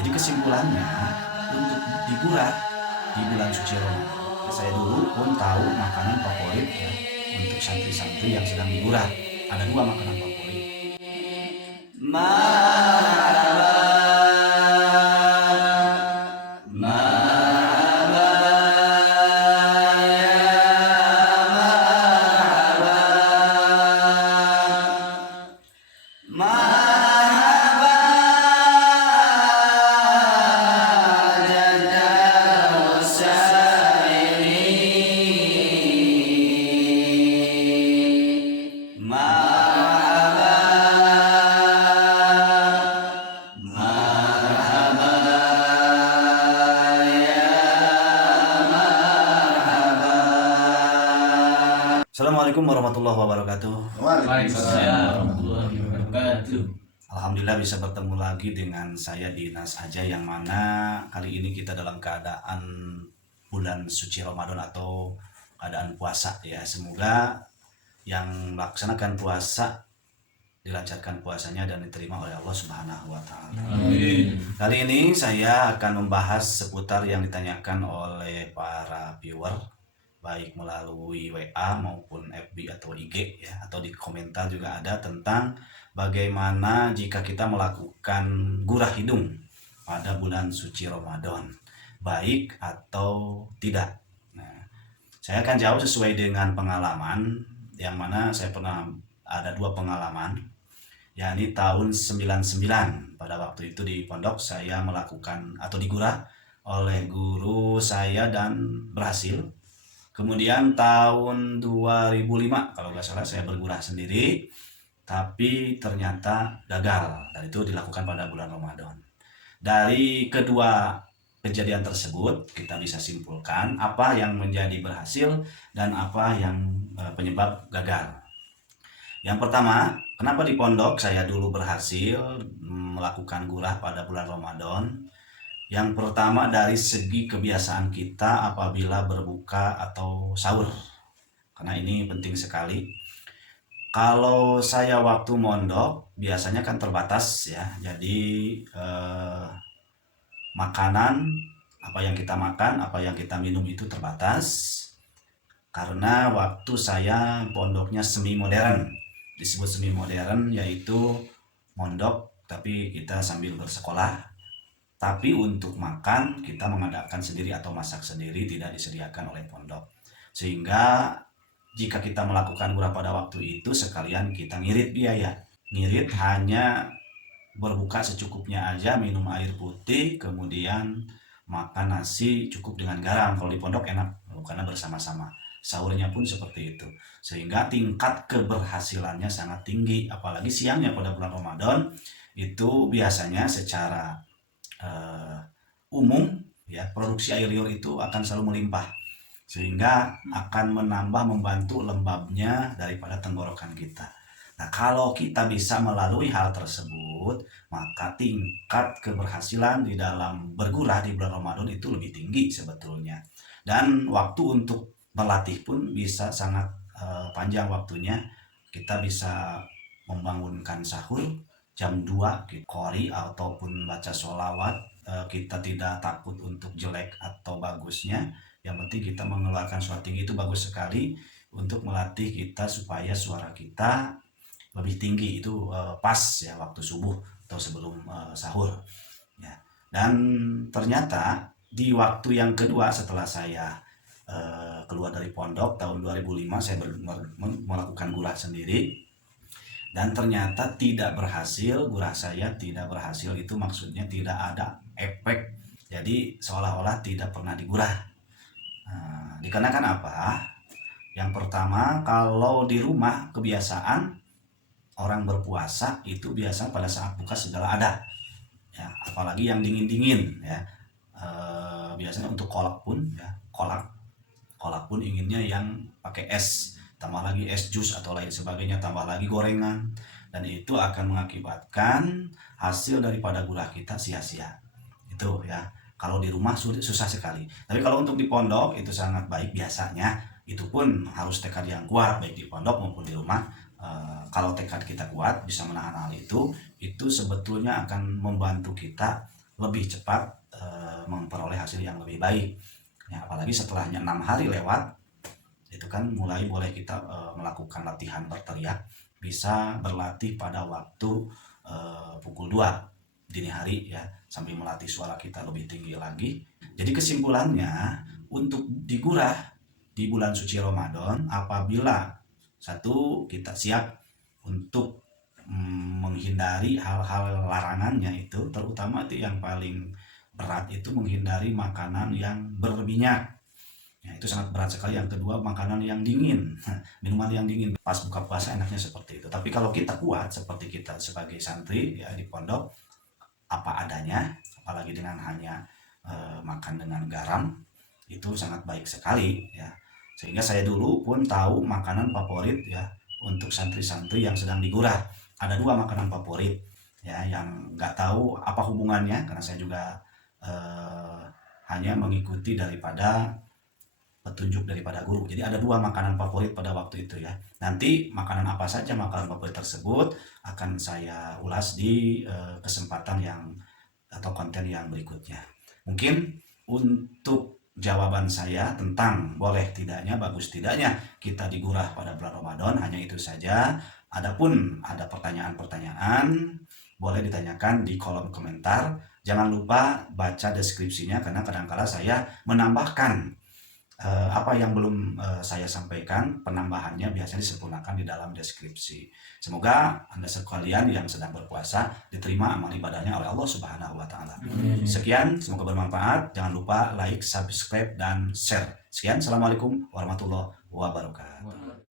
Jadi kesimpulannya, untuk digurah di bulan suci Ramadan, saya dulu pun tahu makanan favorit ya untuk santri-santri yang sedang digurah. Ada dua makanan favorit. Assalamualaikum warahmatullahi wabarakatuh. Waalaikumsalam warahmatullahi wabarakatuh. Alhamdulillah bisa bertemu lagi dengan saya Dinas Aja, yang mana kali ini kita dalam keadaan bulan suci Ramadan atau keadaan puasa ya. Semoga yang melaksanakan puasa dilancarkan puasanya dan diterima oleh Allah Subhanahu wa taala. Amin. Kali ini saya akan membahas seputar yang ditanyakan oleh para viewer, baik melalui WA maupun FB atau IG ya, atau di komentar juga ada, tentang bagaimana jika kita melakukan gurah hidung pada bulan suci Ramadan, baik atau tidak. Nah, saya akan jawab sesuai dengan pengalaman, yang mana saya pernah ada dua pengalaman, yakni tahun 99. Pada waktu itu di pondok saya melakukan atau digurah oleh guru saya dan berhasil. Kemudian tahun 2005 kalau nggak salah saya bergurah sendiri, tapi ternyata gagal, dan itu dilakukan pada bulan Ramadan. Dari kedua kejadian tersebut kita bisa simpulkan apa yang menjadi berhasil dan apa yang penyebab gagal. Yang pertama, kenapa di pondok saya dulu berhasil melakukan gurah pada bulan Ramadan? Yang pertama, dari segi kebiasaan kita apabila berbuka atau sahur, karena ini penting sekali. Kalau saya waktu mondok biasanya kan terbatas ya, jadi makanan, apa yang kita makan, apa yang kita minum itu terbatas. Karena waktu saya pondoknya semi modern, disebut semi modern yaitu mondok tapi kita sambil bersekolah. Tapi untuk makan kita mengadakan sendiri atau masak sendiri, tidak disediakan oleh pondok. Sehingga jika kita melakukan gurah pada waktu itu, sekalian kita ngirit biaya. Ngirit hanya berbuka secukupnya aja, minum air putih, kemudian makan nasi cukup dengan garam. Kalau di pondok enak karena bersama-sama. Sahurnya pun seperti itu. Sehingga tingkat keberhasilannya sangat tinggi. Apalagi siangnya pada bulan Ramadan, itu biasanya secara umum ya, produksi air liur itu akan selalu melimpah, sehingga akan membantu lembabnya daripada tenggorokan kita. Nah, kalau kita bisa melalui hal tersebut, maka tingkat keberhasilan di dalam bergurah di bulan Ramadan itu lebih tinggi sebetulnya. Dan waktu untuk melatih pun bisa sangat panjang waktunya. Kita bisa membangunkan sahur jam 2 qori ataupun baca sholawat, kita tidak takut untuk jelek atau bagusnya. Yang penting kita mengeluarkan suara tinggi, itu bagus sekali untuk melatih kita supaya suara kita lebih tinggi. Itu pas ya waktu subuh atau sebelum sahur ya. Dan ternyata di waktu yang kedua setelah saya keluar dari pondok tahun 2005, saya melakukan gurah sendiri. Dan ternyata tidak berhasil, gurah saya tidak berhasil. Itu maksudnya tidak ada efek, jadi seolah-olah tidak pernah digurah. Dikarenakan apa? Yang pertama, kalau di rumah kebiasaan orang berpuasa itu biasa pada saat buka segala ada ya, apalagi yang dingin-dingin ya. Biasanya untuk kolak pun ya, kolak pun inginnya yang pakai es, tambah lagi es jus atau lain sebagainya, tambah lagi gorengan, dan itu akan mengakibatkan hasil daripada gurah kita sia-sia. Itu ya, kalau di rumah susah sekali. Tapi kalau untuk di pondok itu sangat baik biasanya. Itu pun harus tekad yang kuat baik di pondok maupun di rumah. Kalau tekad kita kuat bisa menahan hal itu sebetulnya akan membantu kita lebih cepat memperoleh hasil yang lebih baik. Ya, apalagi setelahnya 6 hari lewat, itu kan mulai boleh kita melakukan latihan berteriak, bisa berlatih pada waktu pukul 2 dini hari ya, sambil melatih suara kita lebih tinggi lagi. Jadi kesimpulannya, untuk digurah di bulan suci Ramadan, apabila satu, kita siap untuk menghindari hal-hal larangannya, itu terutama itu yang paling berat itu menghindari makanan yang berminyak. Ya, itu sangat berat sekali. Yang kedua, makanan yang dingin, minuman yang dingin pas buka puasa enaknya seperti itu. Tapi kalau kita kuat seperti kita sebagai santri ya di pondok, apa adanya, apalagi dengan hanya makan dengan garam, itu sangat baik sekali ya. Sehingga saya dulu pun tahu makanan favorit ya untuk santri-santri yang sedang digurah. Ada 2 makanan favorit ya, yang nggak tahu apa hubungannya, karena saya juga hanya mengikuti daripada petunjuk daripada guru. Jadi ada 2 makanan favorit pada waktu itu ya. Nanti makanan apa saja makanan favorit tersebut akan saya ulas di kesempatan yang atau konten yang berikutnya. Mungkin untuk jawaban saya tentang boleh tidaknya, bagus tidaknya kita digurah pada bulan Ramadan hanya itu saja. Adapun ada pertanyaan-pertanyaan, boleh ditanyakan di kolom komentar. Jangan lupa baca deskripsinya, karena kadang-kala saya menambahkan apa yang belum saya sampaikan, penambahannya biasanya disempurnakan di dalam deskripsi. Semoga Anda sekalian yang sedang berpuasa diterima amal ibadahnya oleh Allah Subhanahu wa taala. Sekian, semoga bermanfaat. Jangan lupa like, subscribe dan share. Sekian, assalamualaikum warahmatullahi wabarakatuh.